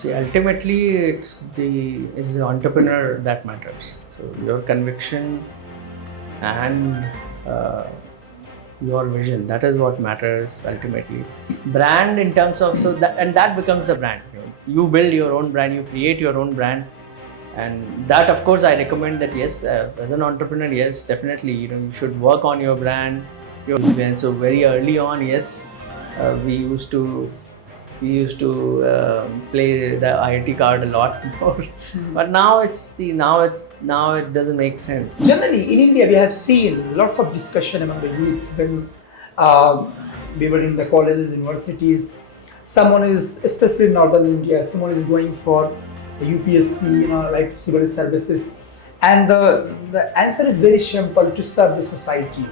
See, ultimately, it's the entrepreneur that matters. So your conviction and your vision, that is what matters ultimately. Brand in terms of that becomes the brand. You build your own brand, you create your own brand, and that, of course, I recommend that. Yes, as an entrepreneur, yes, definitely, you should work on your brand. So very early on, yes, we used to play the IIT card a lot more. But now now it doesn't make sense. Generally, in India, we have seen lots of discussion among the youth when we were in the colleges, universities. Someone is, especially in northern India, someone is going for UPSC, like civil services, and the answer is very simple: to serve the society.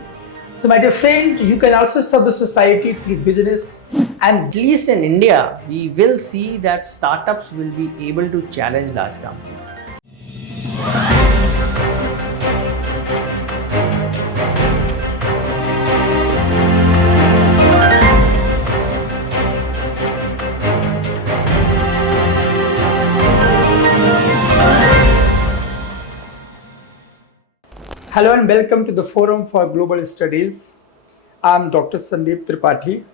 So, my dear friend, you can also serve the society through business. And at least in India, we will see that startups will be able to challenge large companies. Hello and welcome to the Forum for Global Studies. I'm Dr. Sandeep Tripathi.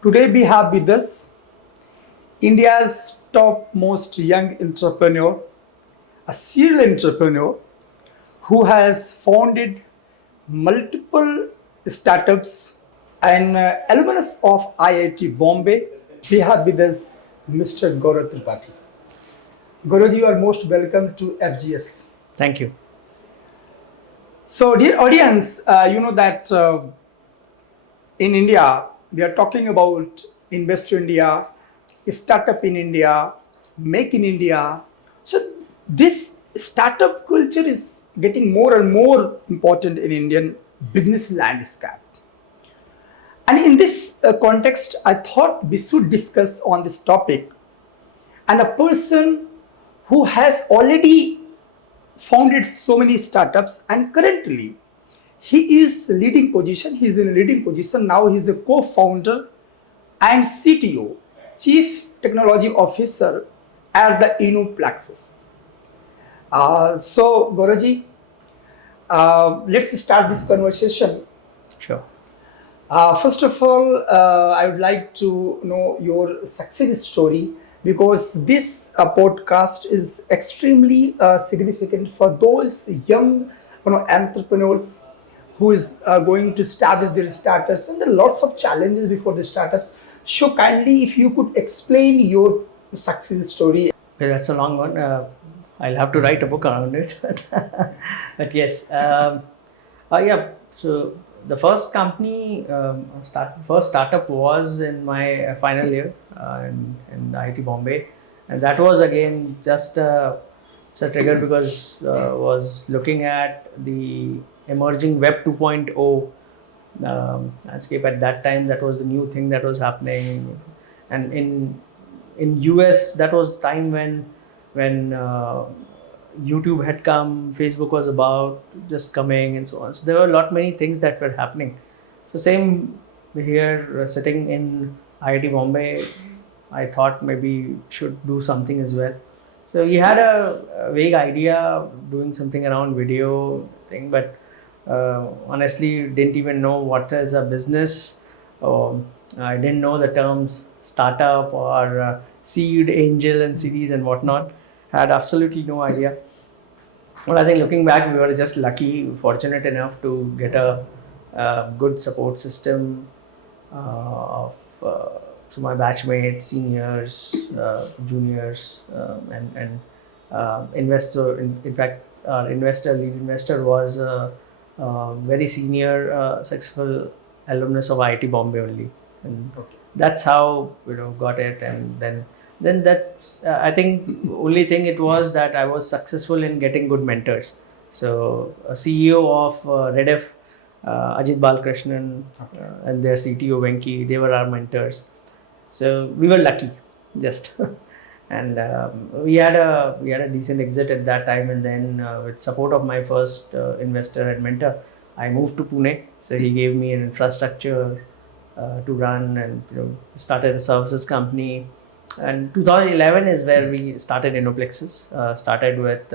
Today we have with us India's topmost young entrepreneur, a serial entrepreneur who has founded multiple startups and alumnus of IIT Bombay. We have with us Mr. Gaurav Tripathi. Gaurav, you are most welcome to FGS. Thank you. So, dear audience, you know that in India, we are talking about Invest India, Startup in India, Make in India. So, this startup culture is getting more and more important in Indian business landscape. And in this context, I thought we should discuss on this topic. And a person who has already founded so many startups, and currently he is in leading position. Now he is a co-founder and CTO, Chief Technology Officer at the Innoplexus. So Gaurav, let's start this conversation. Sure. First of all, I would like to know your success story, because this podcast is extremely significant for those young entrepreneurs who is going to establish their startups, and there are lots of challenges before the startups. So kindly, if you could explain your success story. Okay, that's a long one. I'll have to write a book around it. But yes, yeah. So the first company, first startup was in my final year in IIT Bombay, and that was again just a trigger because was looking at the emerging Web 2.0 landscape at that time. That was the new thing that was happening, and in US that was time when YouTube had come, Facebook was about just coming, and so on. So there were many things that were happening. So same here, sitting in IIT Bombay, I thought maybe should do something as well. So we had a vague idea of doing something around video thing, but honestly didn't even know what is a business. I didn't know the terms startup or seed, angel and series and whatnot. Had absolutely no idea. Well, I think looking back, we were just fortunate enough to get a good support system of so my batchmates, seniors, juniors, and investor. In fact, our lead investor was a very senior, successful alumnus of IIT Bombay only, and that's how got it. And then that's I think only thing it was that I was successful in getting good mentors. So a CEO of Rediff, Ajit Balkrishnan, and their CTO Venki, they were our mentors. So we were lucky, just and we had a decent exit at that time. And then with support of my first investor and mentor, I moved to Pune. So he gave me an infrastructure to run, and started a services company. And 2011 is where we started Innoplexus. Started with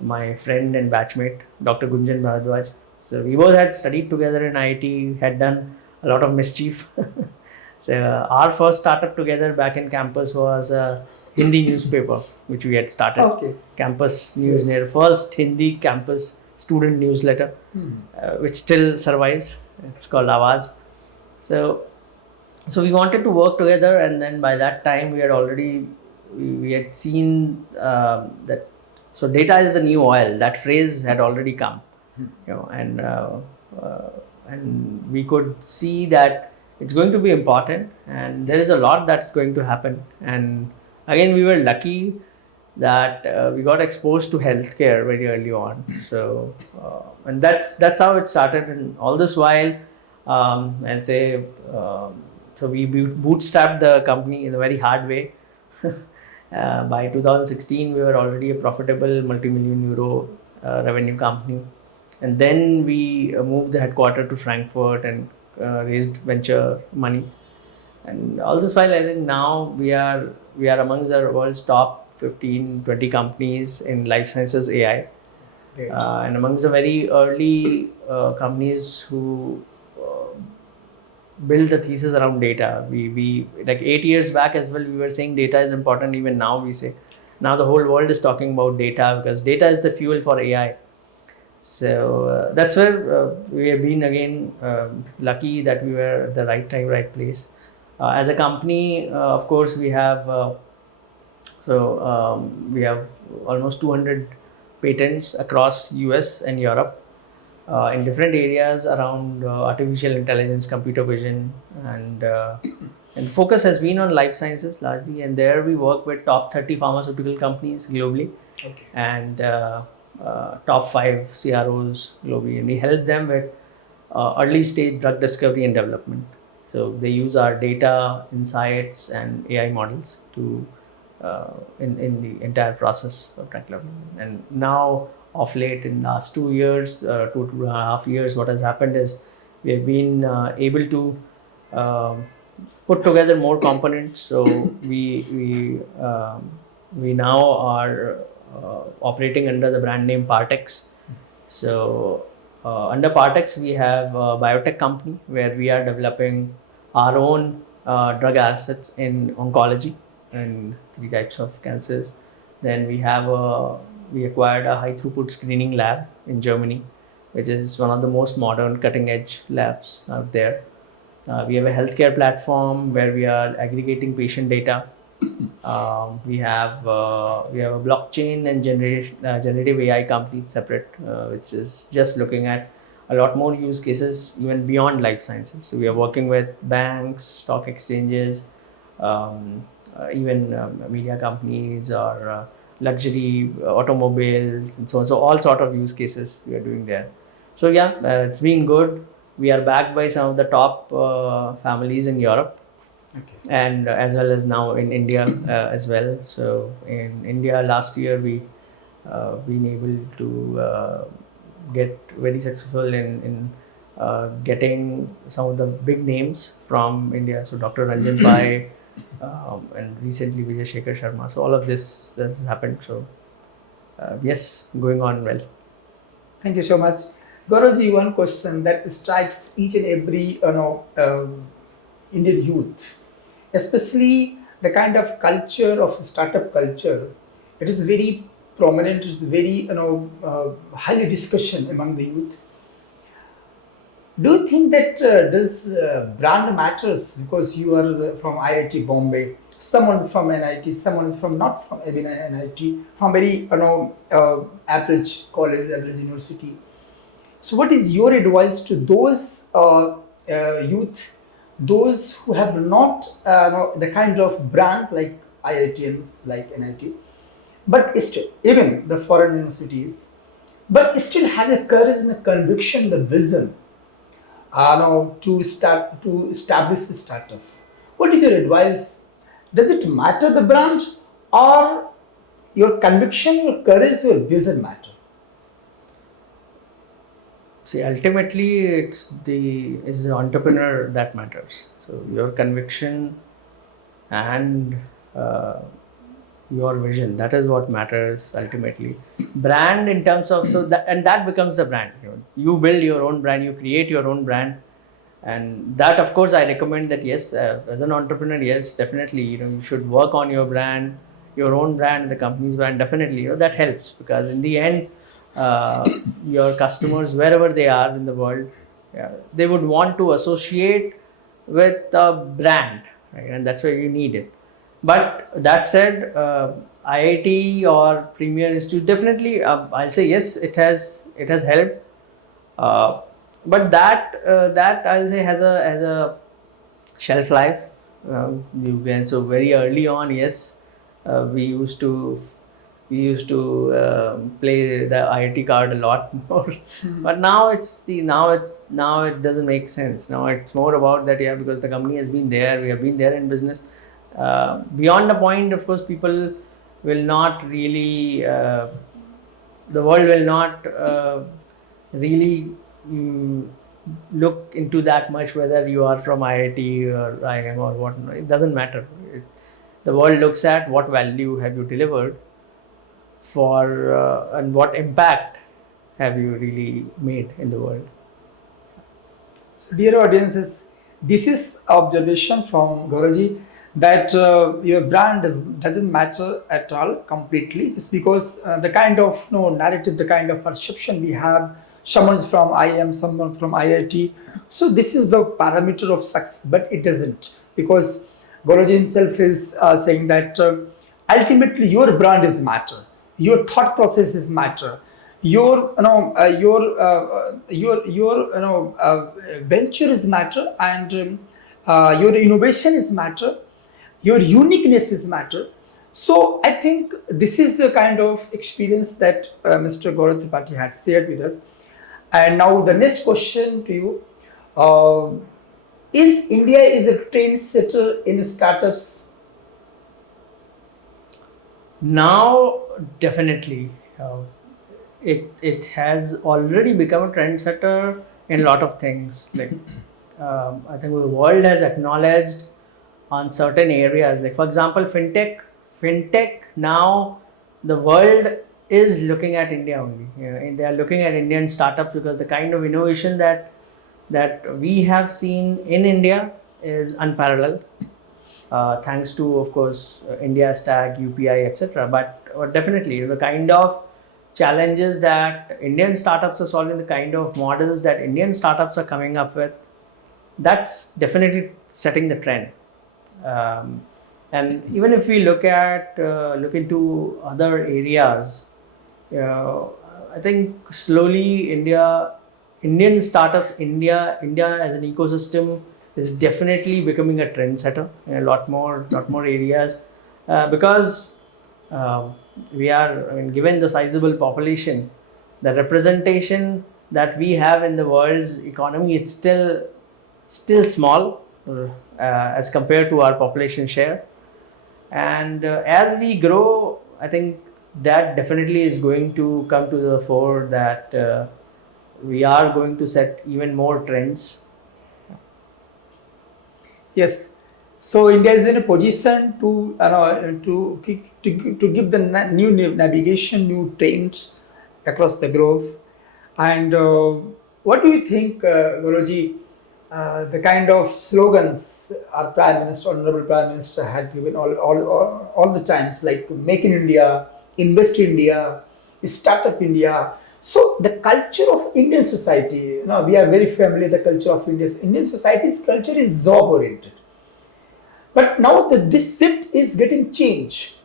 my friend and batchmate, Dr. Gunjan Bharadwaj. So we both had studied together in IIT, had done a lot of mischief. So our first startup together back in campus was a Hindi newspaper, which we had started. Okay. Campus News, near first Hindi campus student newsletter, which still survives. It's called Awaz. So we wanted to work together, and then by that time we had already we had seen that so data is the new oil. That phrase had already come, and we could see that it's going to be important, and there is a lot that's going to happen. And again, we were lucky that we got exposed to healthcare very early on. So and that's how it started. And all this while, I'll say. So we bootstrapped the company in a very hard way. By 2016, we were already a profitable multi-million euro revenue company. And then we moved the headquarters to Frankfurt and raised venture money. And all this while, I think now we are amongst the world's top 15, 20 companies in life sciences AI. And amongst the very early companies who build the thesis around data. We like 8 years back as well, we were saying data is important. Even now we say, now the whole world is talking about data, because data is the fuel for AI. So that's where we have been again lucky that we were at the right time, right place. As a company, of course, we have we have almost 200 patents across US and Europe. In different areas around artificial intelligence, computer vision, and focus has been on life sciences largely. And there we work with top 30 pharmaceutical companies globally, and top 5 CROs globally, and we help them with early stage drug discovery and development. So they use our data, insights, and AI models to in the entire process of drug development. And now, of late, in last 2 years, 2.5 years, what has happened is we have been able to put together more components. So we now are operating under the brand name Partex. So under Partex, we have a biotech company where we are developing our own drug assets in oncology and 3 types of cancers. Then we acquired a high throughput screening lab in Germany, which is one of the most modern cutting edge labs out there. We have a healthcare platform where we are aggregating patient data. We have a blockchain and generative AI company separate, which is just looking at a lot more use cases even beyond life sciences. So we are working with banks, stock exchanges, even media companies, or luxury automobiles, and so on. So all sort of use cases we are doing there. So yeah, it's been good. We are backed by some of the top families in Europe, and as well as now in India as well. So in India last year we been able to get very successful in getting some of the big names from India. So Dr. Ranjan Pai and recently Vishwashakti Sharma. So all of this has happened. So yes, going on well. Thank you so much. Gauravji, one question that strikes each and every Indian youth, especially the kind of culture of startup culture. It is very prominent. It's very highly discussion among the youth. Do you think that this brand matters, because you are from IIT Bombay, someone from NIT, someone is from not from even NIT, from very average college, average university. So, what is your advice to those youth, those who have not the kind of brand like IITians, like NIT, but still, even the foreign universities, but still has a courage and a conviction, the vision to establish a startup? What is your advice? Does it matter the brand, or your conviction, your courage, your vision matter? See, ultimately, it's the entrepreneur that matters. So your conviction and your vision. That is what matters ultimately. Brand in terms of, so that, and that becomes the brand. You build your own brand, you create your own brand, and that, of course, I recommend that. Yes, as an entrepreneur, yes, definitely, you should work on your brand, your own brand, the company's brand. Definitely, that helps, because in the end, your customers, wherever they are in the world, yeah, they would want to associate with a brand, right? And that's why you need it. But that said, IIT or Premier Institute, definitely, I'll say yes, it has helped. Uh, but that I'll say has a shelf life. You can, so very early on, yes, we used to play the IIT card a lot more. But now it doesn't make sense. Now it's more about that, yeah, because the company has been there, we have been there in business. Beyond the point, of course, people will not really, the world will not really look into that much whether you are from IIT or IIM or what. It doesn't matter. The world looks at what value have you delivered for, and what impact have you really made in the world. So, dear audiences, this is observation from Gauraji that your brand doesn't matter at all completely, just because the kind of narrative, the kind of perception we have, someone's from IIM, someone from IIT. So this is the parameter of success, but it doesn't, because Gauraji himself is saying that ultimately your brand is matter, your thought process is matter, your venture is matter, and your innovation is matter, your uniqueness is matter. So I think this is the kind of experience that Mr. Gaurav Tripathi had shared with us. And now the next question to you: is India is a trendsetter in startups? Now, definitely, it has already become a trendsetter in a lot of things. Like, I think the world has acknowledged on certain areas. Like, for example, fintech. Now, the world is looking at India only. And they are looking at Indian startups, because the kind of innovation that we have seen in India is unparalleled. Thanks to, of course, India Stack, UPI, etc. But definitely, the kind of challenges that Indian startups are solving, the kind of models that Indian startups are coming up with, that's definitely setting the trend. And even if we look into other areas, I think slowly Indian startups, India as an ecosystem is definitely becoming a trendsetter in a lot more areas, because we are, I mean, given the sizable population, the representation that we have in the world's economy is still small, as compared to our population share. And as we grow, I think that definitely is going to come to the fore, that we are going to set even more trends. Yes. So India is in a position to give the new navigation, new trends across the globe. And what do you think, Guruji, the kind of slogans our Prime Minister, Honorable Prime Minister, had given all the times, like Make in India, Invest in India, Startup India. So the culture of Indian society, we are very familiar with the culture of Indian society's culture is job oriented. But now this shift is getting changed.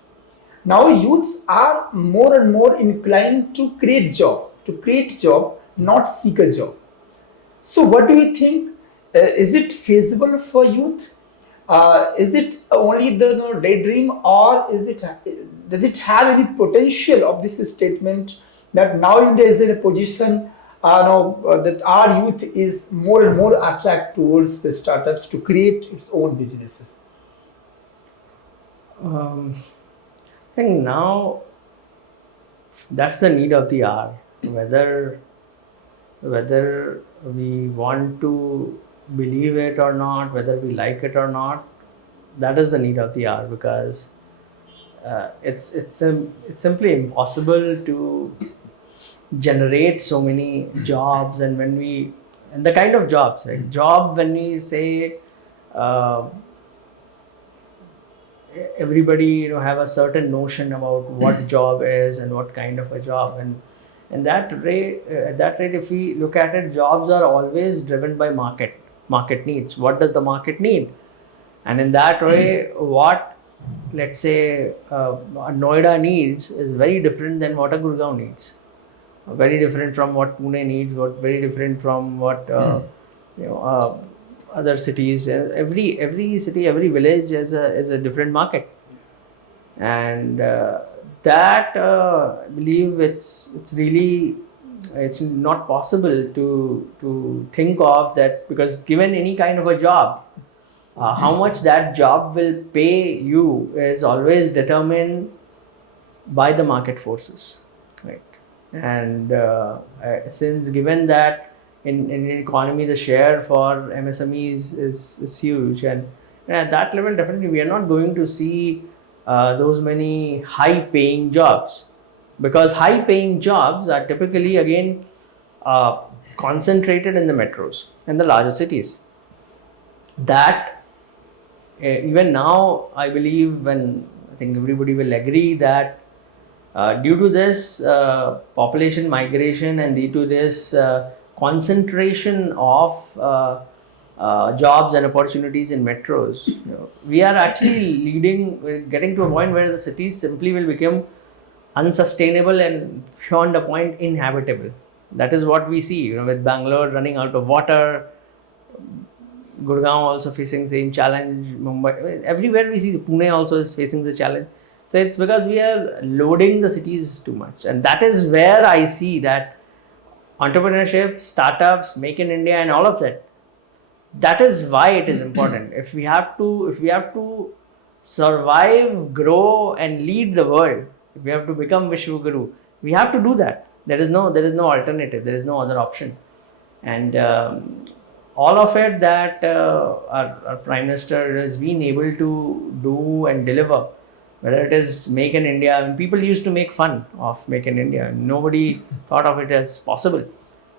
Now youths are more and more inclined to create job, not seek a job. So what do you think? Is it feasible for youth? Is it only the daydream, or does it have any potential of this statement that now India is in a position that our youth is more and more attracted towards the startups to create its own businesses? I think now that's the need of the hour. Whether we want to believe it or not, whether we like it or not, that is the need of the hour, because it's simply impossible to generate so many jobs. And and the kind of jobs, right? Job, when we say, uh, everybody have a certain notion about what job is and what kind of a job. And at that rate, if we look at it, jobs are always driven by market needs. What does the market need? And in that way, what, let's say, Noida needs is very different than what a Gurgaon needs, very different from what Pune needs, very different from what you know other cities. Every city, every village is a different market. And that I believe it's really, it's not possible to think of that, because given any kind of a job, how much that job will pay you is always determined by the market forces, right? And since given that in economy the share for MSMEs is huge, and at that level definitely we are not going to see those many high paying jobs, because high paying jobs are typically again concentrated in the metros and the larger cities. That even now I believe, when I think everybody will agree that due to this population migration and due to this concentration of jobs and opportunities in metros, we are actually we're getting to a point where the cities simply will become unsustainable and beyond a point inhabitable. That is what we see, with Bangalore running out of water, Gurgaon also facing same challenge, Mumbai, everywhere we see. Pune also is facing the challenge. So it's because we are loading the cities too much, and that is where I see that entrepreneurship, startups, make in India, and all of that. That is why it is important. If we have to survive, grow, and lead the world, if we have to become Vishwaguru, we have to do that. There is no alternative. There is no other option. And all of it that our Prime Minister has been able to do and deliver, whether it is Make in India, and people used to make fun of Make in India. Nobody thought of it as possible.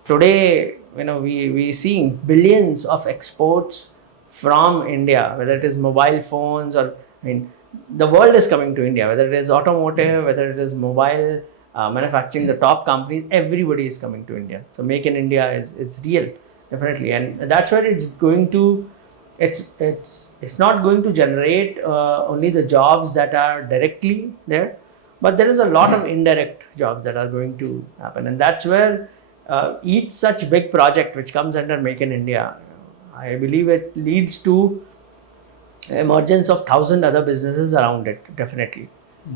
Today, we seeing billions of exports from India, whether it is mobile phones or, the world is coming to India, whether it is automotive, whether it is mobile manufacturing, the top companies, everybody is coming to India. So Make in India is real, definitely. And that's where it's going to, it's not going to generate only the jobs that are directly there, but there is a lot of indirect jobs that are going to happen. And that's where each such big project which comes under Make in India, I believe it leads to emergence of 1,000 other businesses around it, definitely.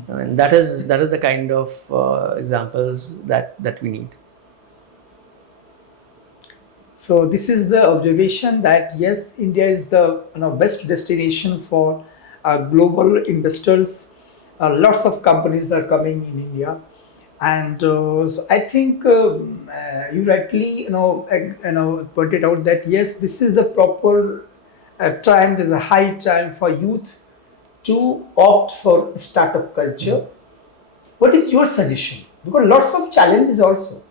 And that is the kind of examples that we need. So this is the observation that yes, India is the best destination for global investors. Lots of companies are coming in India, and so I think you rightly pointed out that yes, this is the proper time. There's a high time for youth to opt for startup culture. What is your suggestion? Because lots of challenges also.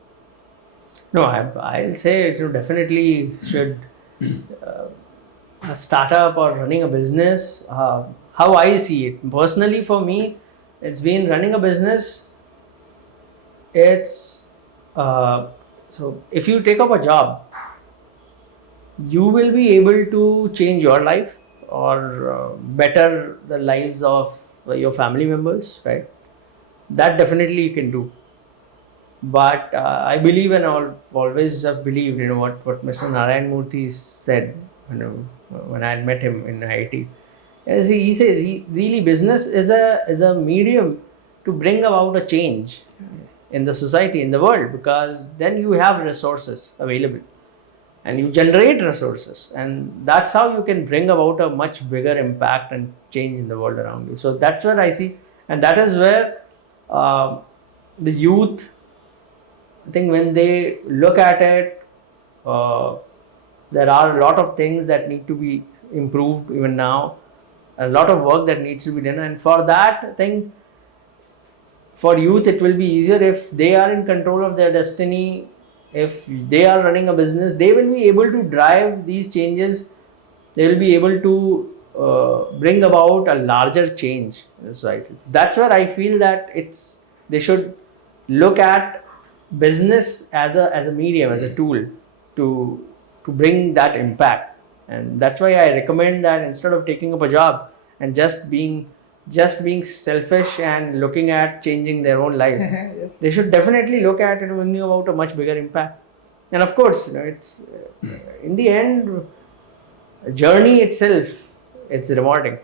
No, I'll say definitely should a startup or running a business. How I see it personally, for me, it's been running a business. It's so if you take up a job, you will be able to change your life or better the lives of your family members, right? That definitely you can do. But I believe, and always have believed, what Mr. Narayan Murthy said when I had met him in IIT. As he says, really business is a medium to bring about a change in the society, in the world, because then you have resources available and you generate resources, and that's how you can bring about a much bigger impact and change in the world around you. So that's where I see, and that is where the youth, I think, when they look at it, there are a lot of things that need to be improved even now, a lot of work that needs to be done. And for that, I think for youth it will be easier if they are in control of their destiny. If they are running a business, they will be able to drive these changes. They will be able to bring about a larger change in society. That's where I feel that they should look at business as a medium, as a tool to bring that impact. And that's why I recommend that instead of taking up a job and just being selfish and looking at changing their own lives, Yes. they should definitely look at it bringing about a much bigger impact. And of course, it's in the end, journey itself, it's rewarding.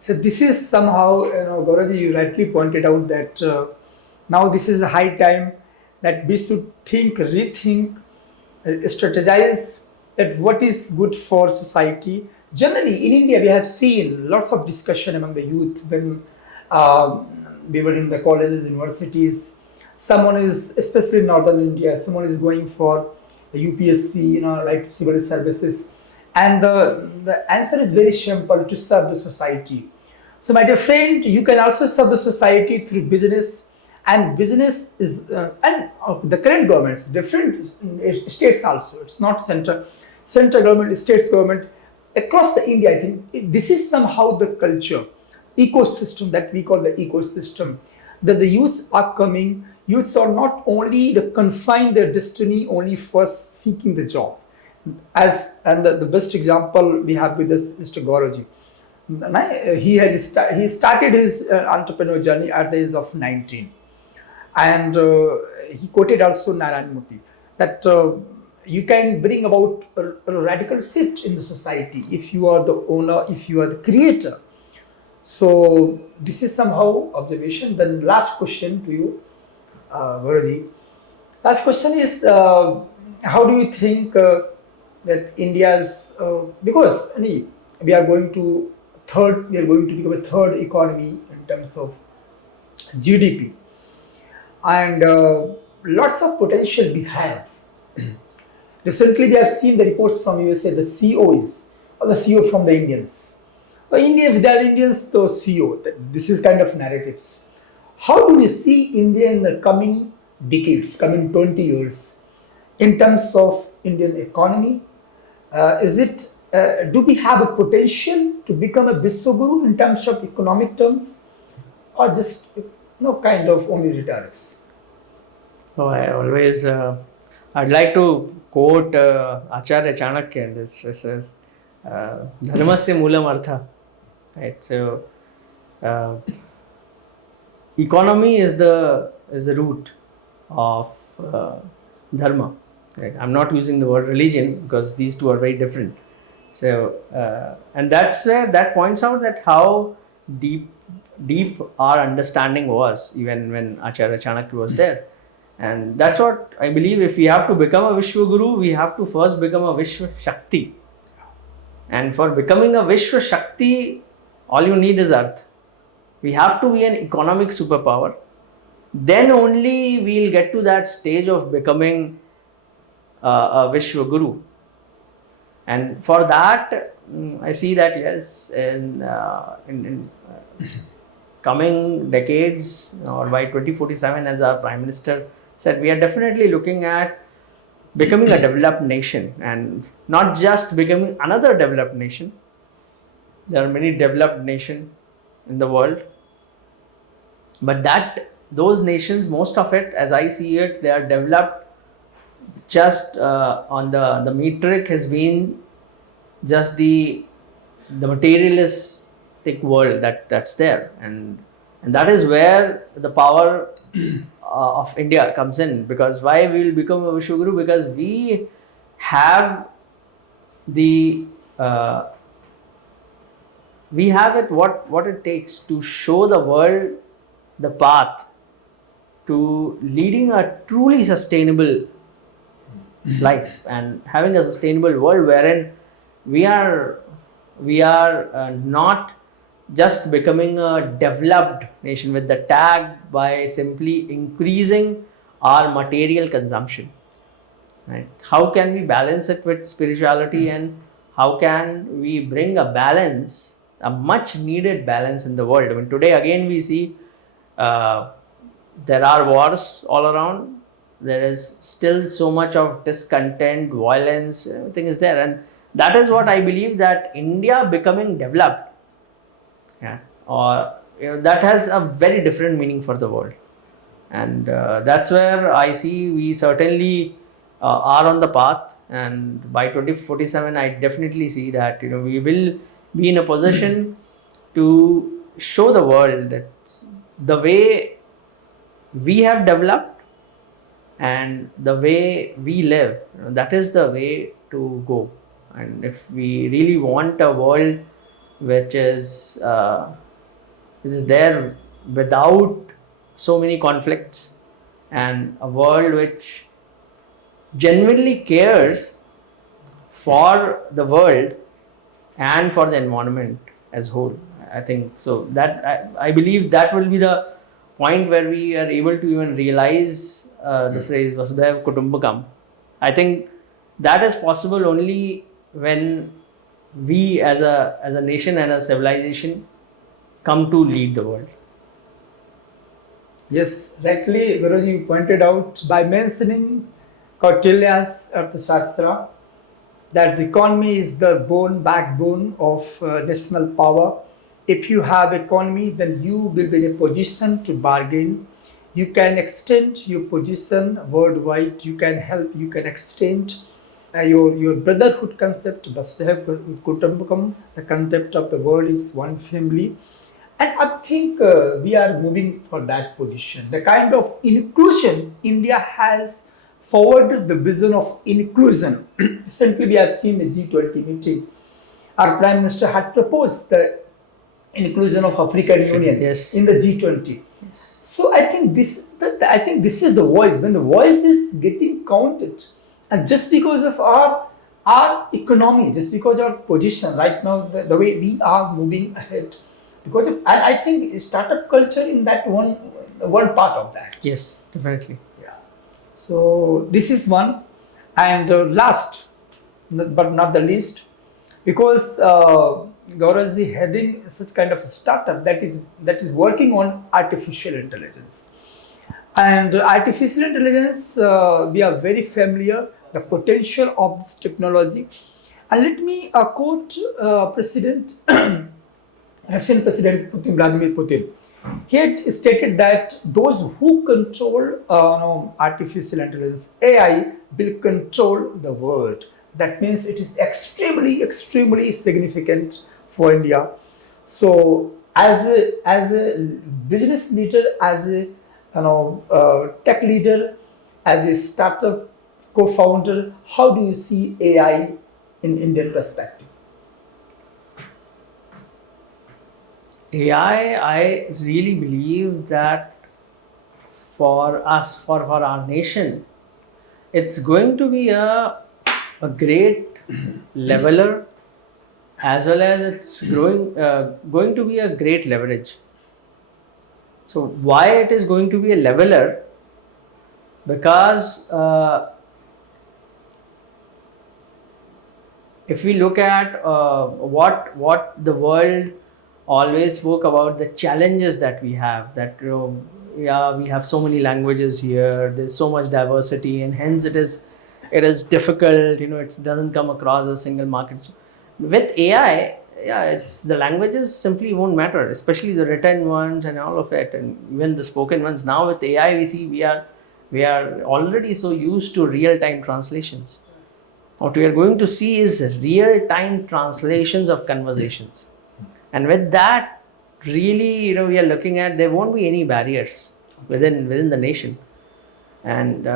So this is somehow, Gaurav, you rightly pointed out that now this is the high time that we should rethink, strategize that what is good for society. Generally, in India, we have seen lots of discussion among the youth when uh, we were in the colleges, universities. Someone is, especially in northern India, someone is going for the UPSC, like civil services, and the answer is very simple: to serve the society. So, my dear friend, you can also serve the society through business, and business is the current governments, different states also. It's not central government, states government across the India. I think this is somehow the culture, ecosystem that we call the ecosystem. That the youths are coming. Youths are not only the confine their destiny only first seeking the job, and the best example we have with this Mr. Gaurav. He started his entrepreneur journey at the age of 19, and he quoted also Narayan Murthy that you can bring about a radical shift in the society if you are the owner, if you are the creator. So this is somehow observation. Then last question to you, Gaurav. Last question is, how do you think that India's because we are going to become a third economy in terms of GDP, and lots of potential we have. Recently, we have seen the reports from USA, the CEOs or the CEO from the Indians. So India, if they are Indians, the CEO. This is kind of narratives. How do we see India in the coming decades, coming 20 years, in terms of Indian economy? Do we have a potential to become a Vishwaguru in terms of economic terms, or just kind of only rhetorics? Oh, I'd like to quote Acharya Chanakya in this. This is Dharmasya Moolam Artha. Right. So, economy is the root of dharma. Right? I'm not using the word religion because these two are very different. So, and that's where that points out that how deep our understanding was even when Acharya Chanakya was there. And that's what I believe. If we have to become a Vishwaguru, we have to first become a Vishwashakti. And for becoming a Vishwashakti, all you need is earth. We have to be an economic superpower. Then only we'll get to that stage of becoming a Vishwaguru. And for that, I see that yes, in coming decades or by 2047, as our Prime Minister said, we are definitely looking at becoming a developed nation, and not just becoming another developed nation. There are many developed nations in the world, but those nations, most of it, as I see it, they are developed just on the metric has been just the materialistic world that's there, and that is where the power of India comes in. Because why we will become a Vishwaguru? Because we have what it takes to show the world the path to leading a truly sustainable life and having a sustainable world wherein we are not just becoming a developed nation with the tag by simply increasing our material consumption. Right? How can we balance it with spirituality, and how can we bring a balance, a much needed balance in the world? I mean, today again we see Uh, there are wars all around. There is still so much of discontent, violence, everything is there. And that is what I believe, that India becoming developed, yeah, or that has a very different meaning for the world. And that's where I see we certainly are on the path. And by 2047, I definitely see that we will be in a position to show the world that the way we have developed and the way we live, that is the way to go. And if we really want a world which is there without so many conflicts, and a world which genuinely cares for the world and for the environment as whole, I think so that I believe that will be the point where we are able to even realize the phrase Vasudhaiva Kutumbakam. I think that is possible only when we as a nation and a civilization come to lead the world. Yes, rightly, Guruji, you pointed out by mentioning Kautilya's Arthashastra that the economy is the backbone of national power. If you have economy, then you will be in a position to bargain. You can extend your position worldwide. You can help. You can extend your brotherhood concept, Vasudhaiva Kutumbakam. The concept of the world is one family. And I think we are moving for that position. The kind of inclusion India has forwarded the vision of inclusion. Recently, we have seen the G20 meeting. Our Prime Minister had proposed the inclusion of African Union Yes. in the G20. Yes. So I think this is the voice. When the voice is getting counted, and just because of our economy, just because of our position right now, the way we are moving ahead. Because I think startup culture in that one part of that. Yes, definitely. Yeah. So this is one, and last but not the least, because Gauravji heading such kind of a startup that is working on artificial intelligence, and artificial intelligence we are very familiar the potential of this technology, and let me quote President. Russian President Putin, Vladimir Putin. He had stated that those who control artificial intelligence, AI, will control the world. That means it is extremely, extremely significant for India. So, as a business leader, as a tech leader, as a startup co-founder, how do you see AI in Indian perspective? AI, I really believe that for us, for our nation, it's going to be a great leveler, as well as it's going to be a great leverage. So why it is going to be a leveler? Because if we look at what the world always spoke about, the challenges that we have, that we have so many languages here, there's so much diversity, and hence it is difficult, it doesn't come across a single market. So with AI, it's the languages simply won't matter, especially the written ones and all of it, and even the spoken ones. Now with AI, we see we are already so used to real-time translations. What we are going to see is real-time translations of conversations. And with that, really, we are looking at, there won't be any barriers within the nation. And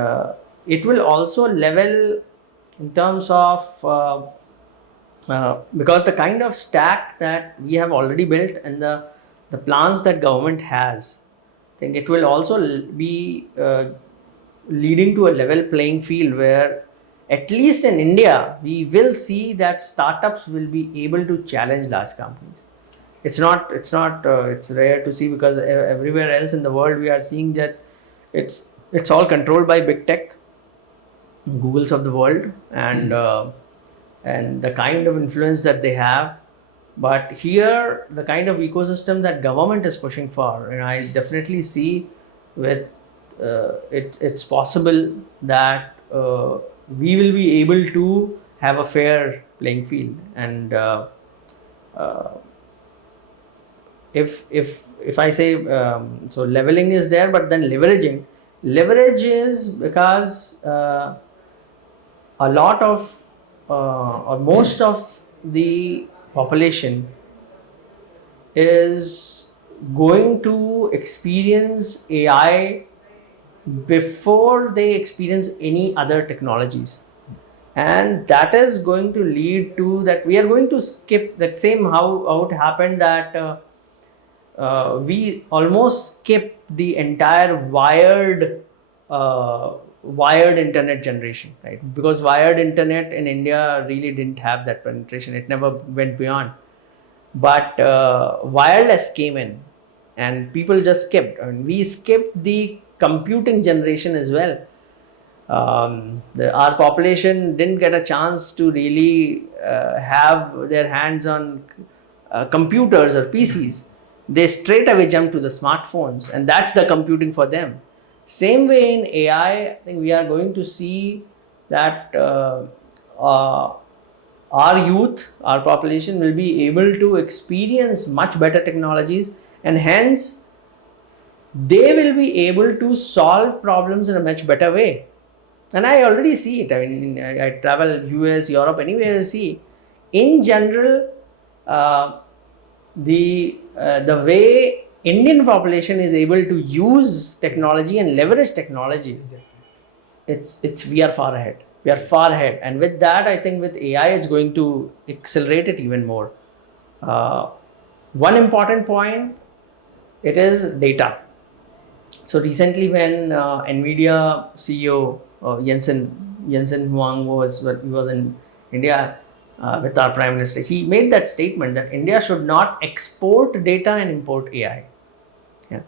it will also level in terms of, because the kind of stack that we have already built and the plans that government has, I think it will also be leading to a level playing field where, at least in India, we will see that startups will be able to challenge large companies. It's rare to see, because everywhere else in the world we are seeing that it's all controlled by big tech, Googles of the world, and the kind of influence that they have, But here, the kind of ecosystem that government is pushing for, and I definitely see with it's possible that we will be able to have a fair playing field. And uh, if I say so, leveling is there, but then leverage is because a lot of or most of the population is going to experience AI before they experience any other technologies, and that is going to lead to that we are going to skip that same how it happened that we almost skipped the entire wired internet generation, right? Because wired internet in India really didn't have that penetration. It never went beyond. But wireless came in and people just skipped. I mean, we skipped the computing generation as well. Our population didn't get a chance to really have their hands on computers or PCs. They straight away jump to the smartphones, and that's the computing for them. Same way in AI, I think we are going to see that uh, our youth, our population will be able to experience much better technologies, and hence they will be able to solve problems in a much better way. And I already see it. I mean, I travel US, Europe, anywhere you see. In general, the way Indian population is able to use technology and leverage technology, it's we are far ahead. We are far ahead, and with that, I think with AI, it's going to accelerate it even more. Uh, One important point, it is data. So recently, when Nvidia CEO Jensen Huang he was in India with our Prime Minister, he made that statement that India should not export data and import AI. Yeah.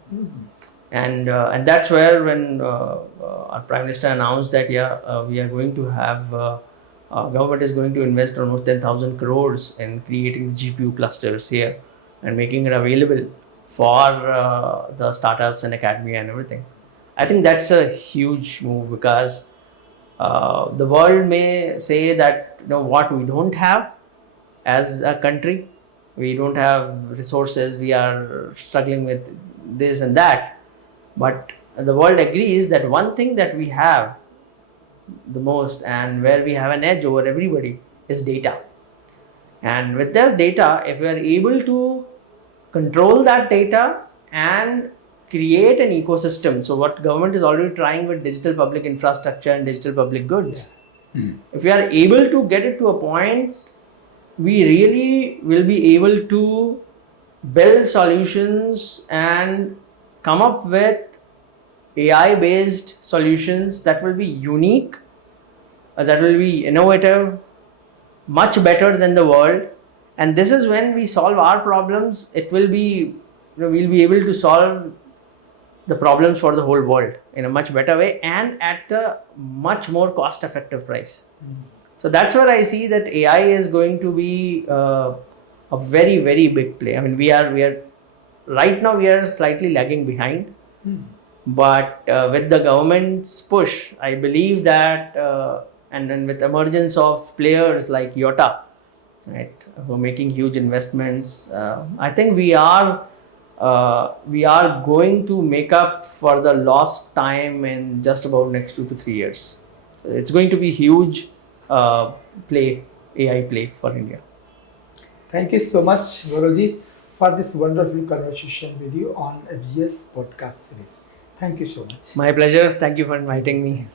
And that's where when our Prime Minister announced that we are going to have government is going to invest almost 10,000 crores in creating the GPU clusters here and making it available for the startups and academia and everything. I think that's a huge move because the world may say that what we don't have as a country, we don't have resources, we are struggling with this and that, but the world agrees that one thing that we have the most and where we have an edge over everybody is data. And with this data, if we are able to control that data and create an ecosystem, so what government is already trying with digital public infrastructure and digital public goods, if we are able to get it to a point, we really will be able to build solutions and come up with AI based solutions that will be unique, that will be innovative, much better than the world. And this is when we solve our problems, it will be, we'll be able to solve the problems for the whole world in a much better way and at a much more cost effective price. So that's where I see that AI is going to be a very, very big play. I mean, we are right now we are slightly lagging behind, but with the government's push, I believe that and then with emergence of players like Yota, right, who are making huge investments, I think we are going to make up for the lost time in just about next 2 to 3 years. So it's going to be huge AI play for India. Thank you so much, Gauravji, for this wonderful conversation with you on FGS podcast series. Thank you so much. My pleasure. Thank you for inviting me.